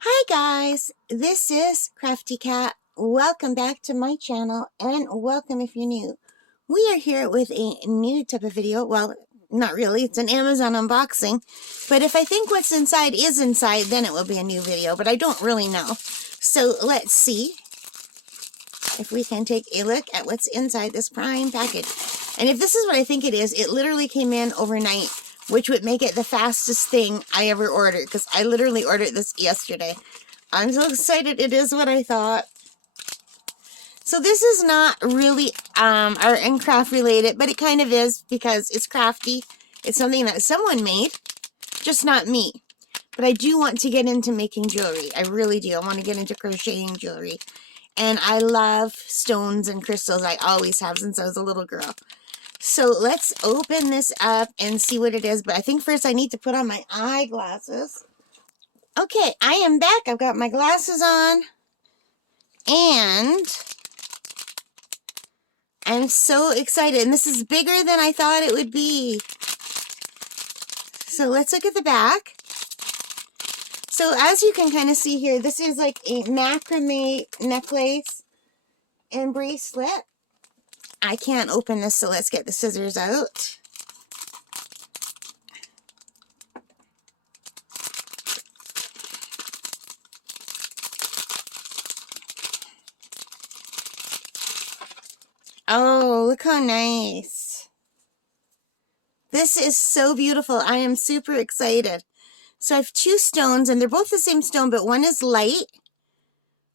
Hi guys, this is Crafty Cat. Welcome back to my channel and welcome if you're new. We are here with a new type of video. Well, not really, it's an Amazon unboxing. But if I think what's inside is inside, then it will be a new video, but I don't really know. So let's see if we can take a look at what's inside this prime package. And if this is what I think it is, it literally came in overnight, which would make it the fastest thing I ever ordered, because I literally ordered this yesterday. I'm so excited it is what I thought. So this is not really art and craft related, but it kind of is because it's crafty. It's something that someone made, just not me. But I do want to get into making jewelry. I really do. I want to get into crocheting jewelry. And I love stones and crystals. I always have since I was a little girl. So let's open this up and see what it is. But I think first I need to put on my eyeglasses. Okay, I am back. I've got my glasses on. And I'm so excited. And this is bigger than I thought it would be. So let's look at the back. So as you can kind of see here, this is like a macrame necklace and bracelet. I can't open this, so let's get the scissors out. Oh, look how nice. This is so beautiful. I am super excited. So I have two stones, and they're both the same stone, but one is light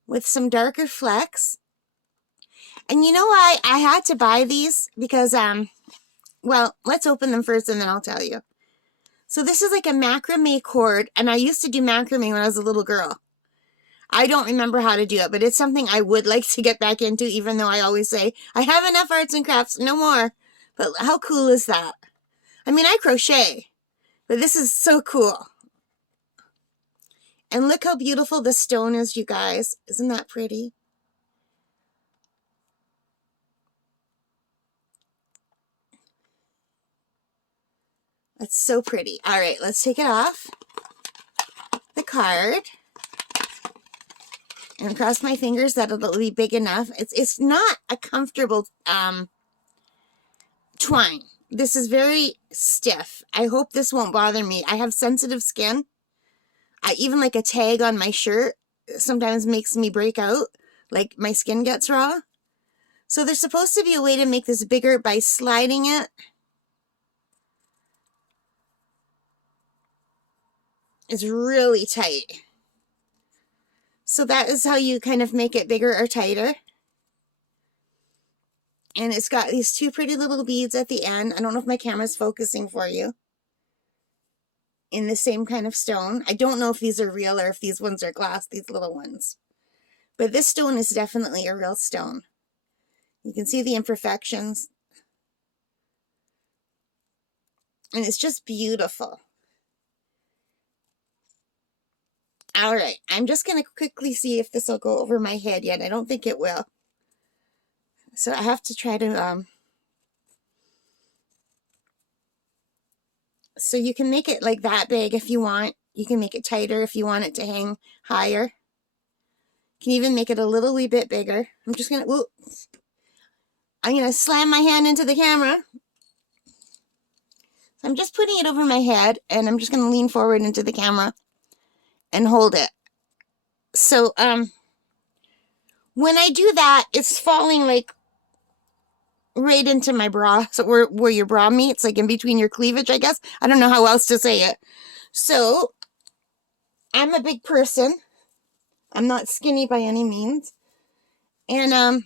with some darker flecks. And you know why I had to buy these? Because, well, let's open them first and then I'll tell you. So this is like a macrame cord, and I used to do macrame when I was a little girl. I don't remember how to do it, but it's something I would like to get back into, even though I always say, I have enough arts and crafts, no more. But how cool is that? I mean, I crochet, but this is so cool. And look how beautiful the stone is, you guys. Isn't that pretty? That's so pretty. All right, let's take it off the card. And cross my fingers that it'll be big enough. It's not a comfortable twine. This is very stiff. I hope this won't bother me. I have sensitive skin. Even like a tag on my shirt sometimes makes me break out. Like my skin gets raw. So there's supposed to be a way to make this bigger by sliding it. It's really tight. So that is how you kind of make it bigger or tighter. And it's got these two pretty little beads at the end. I don't know if my camera's focusing for you. In the same kind of stone. I don't know if these are real or if these ones are glass, these little ones. But this stone is definitely a real stone. You can see the imperfections. And it's just beautiful. All right, I'm just going to quickly see if this will go over my head yet. I don't think it will. So I have to try to, so you can make it like that big if you want. You can make it tighter if you want it to hang higher. You can even make it a little wee bit bigger. I'm just going to, I'm going to slam my hand into the camera. So I'm just putting it over my head, and I'm just going to lean forward into the camera and hold it. So, when I do that, it's falling like right into my bra, so where your bra meets, like in between your cleavage, I guess. I don't know how else to say it. So, I'm a big person. I'm not skinny by any means. And,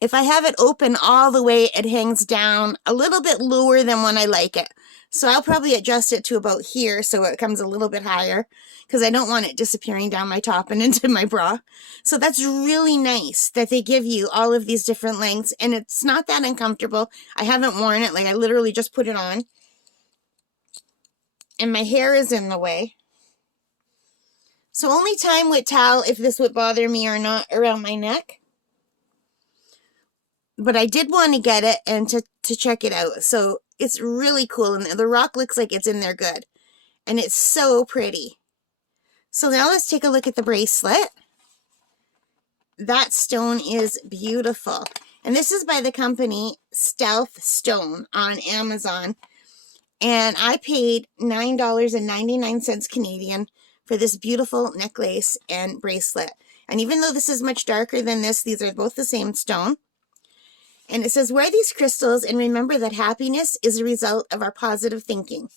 if I have it open all the way, it hangs down a little bit lower than when I like it. So I'll probably adjust it to about here so it comes a little bit higher, because I don't want it disappearing down my top and into my bra. So that's really nice that they give you all of these different lengths, and it's not that uncomfortable. I haven't worn it. Like, I literally just put it on. And my hair is in the way. So only time would tell if this would bother me or not around my neck. But I did want to get it and to check it out. So it's really cool. And the rock looks like it's in there good. And it's so pretty. So now let's take a look at the bracelet. That stone is beautiful. And this is by the company Stealth Stone on Amazon. And I paid $9.99 Canadian for this beautiful necklace and bracelet. And even though this is much darker than this, these are both the same stone. And it says, wear these crystals and remember that happiness is a result of our positive thinking.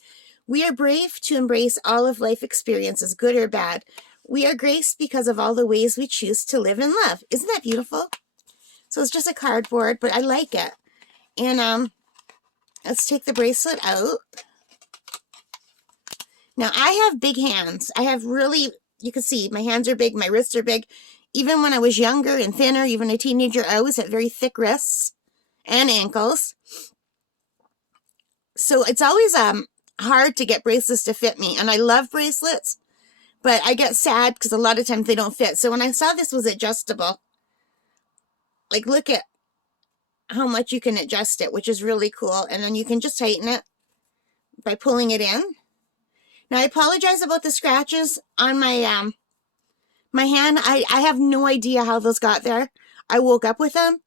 We are brave to embrace all of life experiences, good or bad. We are graced because of all the ways we choose to live and love. Isn't that beautiful? So it's just a cardboard, but I like it. And let's take the bracelet out. Now, I have big hands. I have really, you can see, my hands are big, my wrists are big. Even when I was younger and thinner, even a teenager, I always had very thick wrists and ankles. So it's always hard to get bracelets to fit me. And I love bracelets, but I get sad because a lot of times they don't fit. So when I saw this was adjustable, like look at how much you can adjust it, which is really cool. And then you can just tighten it by pulling it in. Now, I apologize about the scratches on my my hand. I have no idea how those got there. I woke up with them.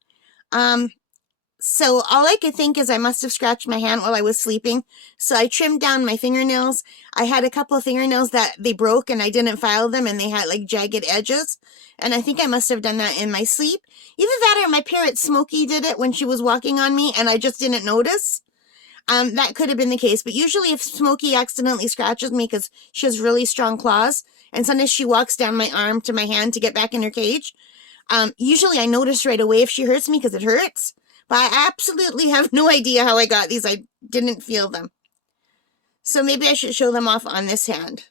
So all I could think is I must have scratched my hand while I was sleeping. So I trimmed down my fingernails. I had a couple of fingernails that they broke and I didn't file them and they had like jagged edges. And I think I must have done that in my sleep. Either that or my parrot Smokey did it when she was walking on me and I just didn't notice. That could have been the case, but usually if Smokey accidentally scratches me because she has really strong claws, and sometimes she walks down my arm to my hand to get back in her cage, usually I notice right away if she hurts me because it hurts, but I absolutely have no idea how I got these. I didn't feel them. So maybe I should show them off on this hand.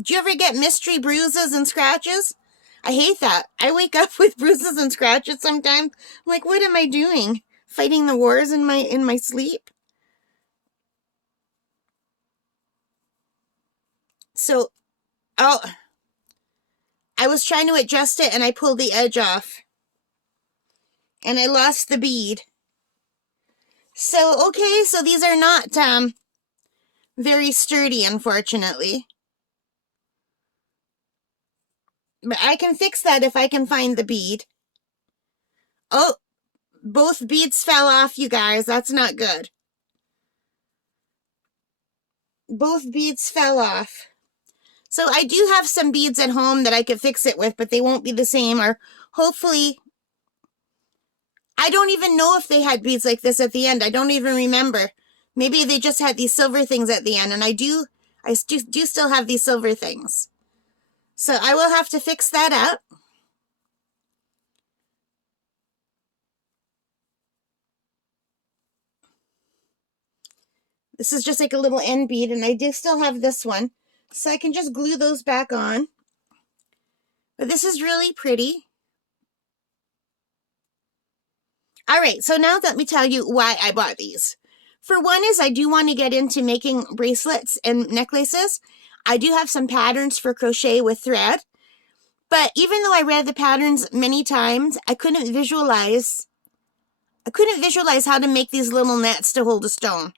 Do you ever get mystery bruises and scratches? I hate that. I wake up with bruises and scratches sometimes. I'm like, what am I doing? Fighting the wars in my sleep. So, I was trying to adjust it and I pulled the edge off. And I lost the bead. So, okay, so these are not very sturdy, unfortunately. But I can fix that if I can find the bead. Oh, both beads fell off, you guys. That's not good. Both beads fell off. So I do have some beads at home that I could fix it with, but they won't be the same. Or hopefully, I don't even know if they had beads like this at the end. I don't even remember. Maybe they just had these silver things at the end. And I do still have these silver things. So I will have to fix that up. This is just like a little end bead, and I do still have this one. So I can just glue those back on. But this is really pretty. All right, so now let me tell you why I bought these. For one is I do want to get into making bracelets and necklaces. I do have some patterns for crochet with thread. But even though I read the patterns many times, I couldn't visualize how to make these little nets to hold a stone.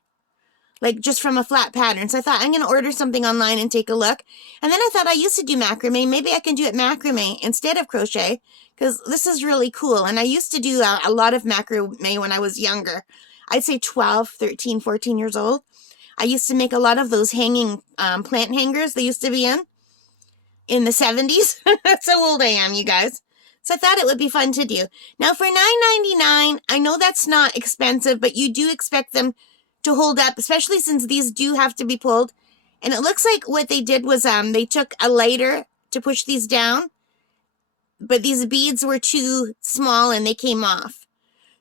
Like just from a flat pattern. So I thought I'm going to order something online and take a look. And then I thought I used to do macrame. Maybe I can do it macrame instead of crochet because this is really cool. And I used to do a lot of macrame when I was younger. I'd say 12, 13, 14 years old. I used to make a lot of those hanging plant hangers they used to be in the 70s. That's how old I am, you guys. So I thought it would be fun to do. Now for $9.99, I know that's not expensive, but you do expect them to hold up, especially since these do have to be pulled. And it looks like what they did was they took a lighter to push these down, but these beads were too small and they came off.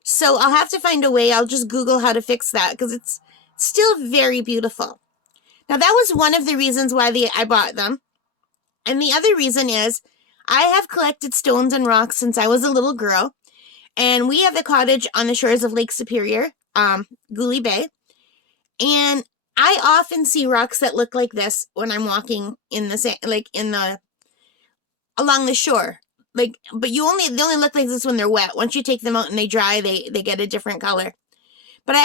So I'll have to find a way. I'll just Google how to fix that because it's still very beautiful. Now that was one of the reasons why I bought them. And the other reason is I have collected stones and rocks since I was a little girl. And we have a cottage on the shores of Lake Superior, Goulet Bay. And I often see rocks that look like this when I'm walking in the along the shore. But they only look like this when they're wet. Once you take them out and they dry, they get a different color. But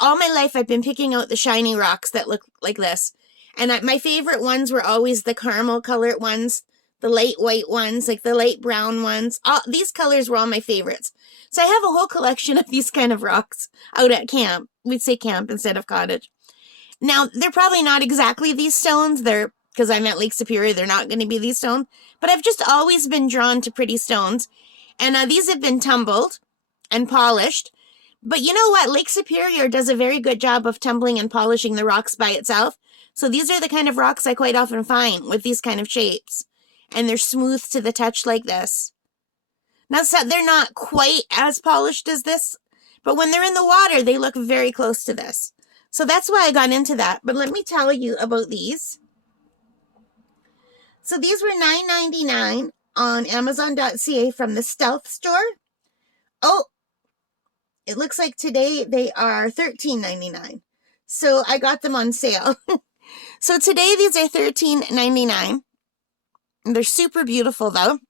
all my life I've been picking out the shiny rocks that look like this. And my favorite ones were always the caramel colored ones, the light white ones, like the light brown ones. These colors were all my favorites. So I have a whole collection of these kind of rocks out at camp. We'd say camp instead of cottage. Now, they're probably not exactly these stones. They're, because I'm at Lake Superior, they're not going to be these stones. But I've just always been drawn to pretty stones. And these have been tumbled and polished. But you know what? Lake Superior does a very good job of tumbling and polishing the rocks by itself. So these are the kind of rocks I quite often find with these kind of shapes. And they're smooth to the touch like this. Now, so they're not quite as polished as this, but when they're in the water, they look very close to this. So that's why I got into that. But let me tell you about these. So these were $9.99 on Amazon.ca from the Stealth store. Oh, it looks like today they are $13.99. So I got them on sale. So today these are $13.99. They're super beautiful though.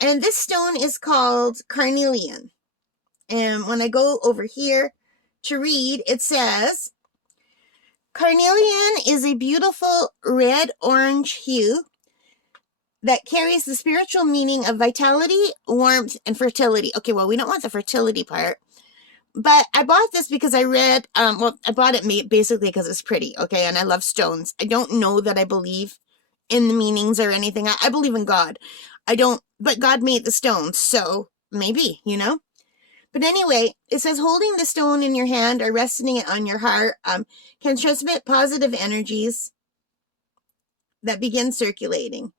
And this stone is called Carnelian. And when I go over here to read, it says, Carnelian is a beautiful red-orange hue that carries the spiritual meaning of vitality, warmth, and fertility. Okay, well, we don't want the fertility part. But I bought this because I read, well, I bought it basically because it's pretty, okay? And I love stones. I don't know that I believe in the meanings or anything. I believe in God. I don't, but God made the stones, so maybe, you know? But anyway, it says holding the stone in your hand or resting it on your heart can transmit positive energies that begin circulating.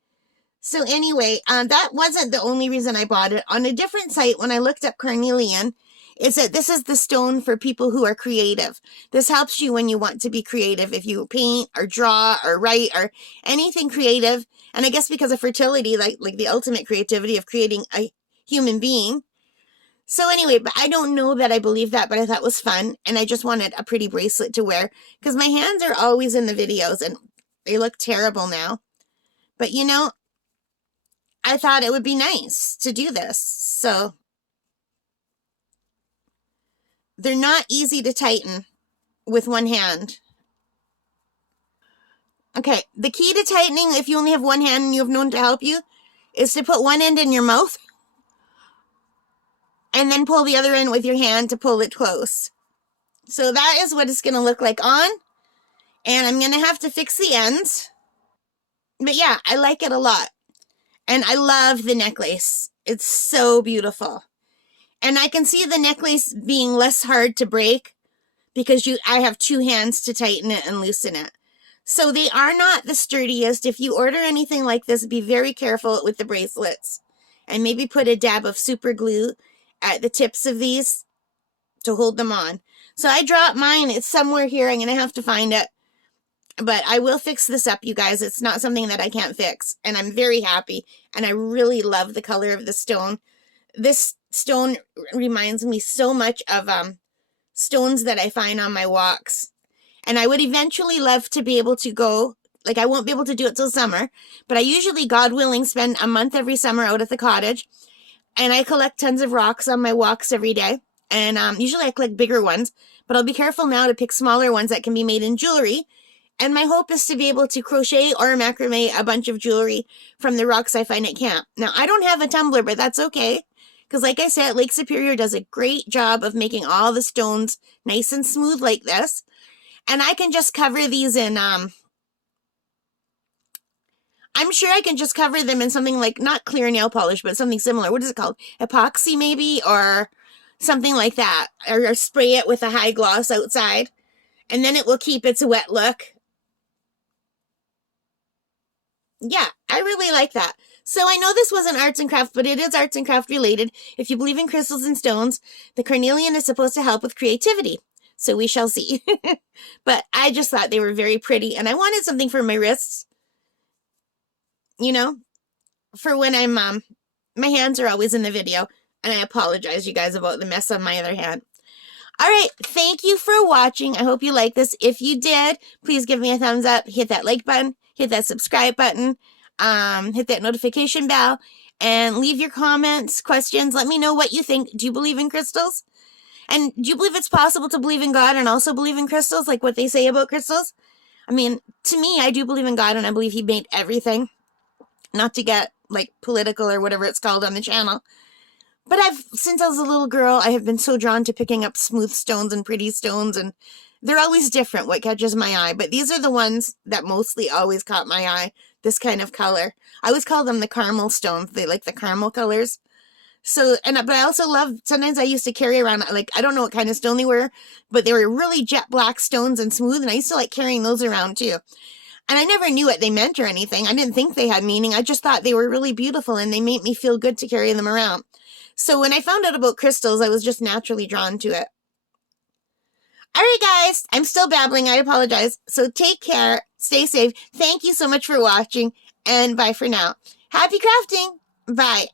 So anyway, that wasn't the only reason I bought it. On a different site, when I looked up Carnelian, it said this is the stone for people who are creative. This helps you when you want to be creative. If you paint or draw or write or anything creative, and I guess because of fertility, like the ultimate creativity of creating a human being. So anyway, but I don't know that I believe that, but I thought it was fun. And I just wanted a pretty bracelet to wear because my hands are always in the videos and they look terrible now. But you know, I thought it would be nice to do this. So they're not easy to tighten with one hand. Okay, the key to tightening, if you only have one hand and you have no one to help you, is to put one end in your mouth and then pull the other end with your hand to pull it close. So that is what it's going to look like on. And I'm going to have to fix the ends. But yeah, I like it a lot. And I love the necklace. It's so beautiful. And I can see the necklace being less hard to break because I have two hands to tighten it and loosen it. So they are not the sturdiest. If you order anything like this, be very careful with the bracelets. And maybe put a dab of super glue at the tips of these to hold them on. So I dropped mine. It's somewhere here. I'm going to have to find it. But I will fix this up, you guys. It's not something that I can't fix. And I'm very happy. And I really love the color of the stone. This stone reminds me so much of stones that I find on my walks. And I would eventually love to be able to go, like I won't be able to do it till summer, but I usually, God willing, spend a month every summer out at the cottage. And I collect tons of rocks on my walks every day. And usually I collect bigger ones, but I'll be careful now to pick smaller ones that can be made in jewelry. And my hope is to be able to crochet or macrame a bunch of jewelry from the rocks I find at camp. Now, I don't have a tumbler, but that's okay. Because like I said, Lake Superior does a great job of making all the stones nice and smooth like this. And I can just cover these in, I'm sure I can just cover them in something like, not clear nail polish, but something similar. What is it called? Epoxy maybe? Or something like that. Or spray it with a high gloss outside. And then it will keep its wet look. Yeah, I really like that. So I know this wasn't arts and craft, but it is arts and craft related. If you believe in crystals and stones, the carnelian is supposed to help with creativity. So we shall see. But I just thought they were very pretty. And I wanted something for my wrists. You know, for when I'm, my hands are always in the video. And I apologize, you guys, about the mess on my other hand. All right, thank you for watching. I hope you like this. If you did, please give me a thumbs up. Hit that like button. Hit that subscribe button. Hit that notification bell. And leave your comments, questions. Let me know what you think. Do you believe in crystals? And do you believe it's possible to believe in God and also believe in crystals, like what they say about crystals? I mean, to me, I do believe in God and I believe he made everything. Not to get like political or whatever it's called on the channel. But since I was a little girl, I have been so drawn to picking up smooth stones and pretty stones, and they're always different what catches my eye. But these are the ones that mostly always caught my eye, this kind of color. I always call them the caramel stones. They like the caramel colors. So, but I also love, sometimes I used to carry around, like, I don't know what kind of stone they were, but they were really jet black stones and smooth, and I used to like carrying those around too. And I never knew what they meant or anything. I didn't think they had meaning. I just thought they were really beautiful and they made me feel good to carry them around. So when I found out about crystals, I was just naturally drawn to it. All right, guys, I'm still babbling. I apologize. So take care. Stay safe. Thank you so much for watching, and bye for now. Happy crafting. Bye.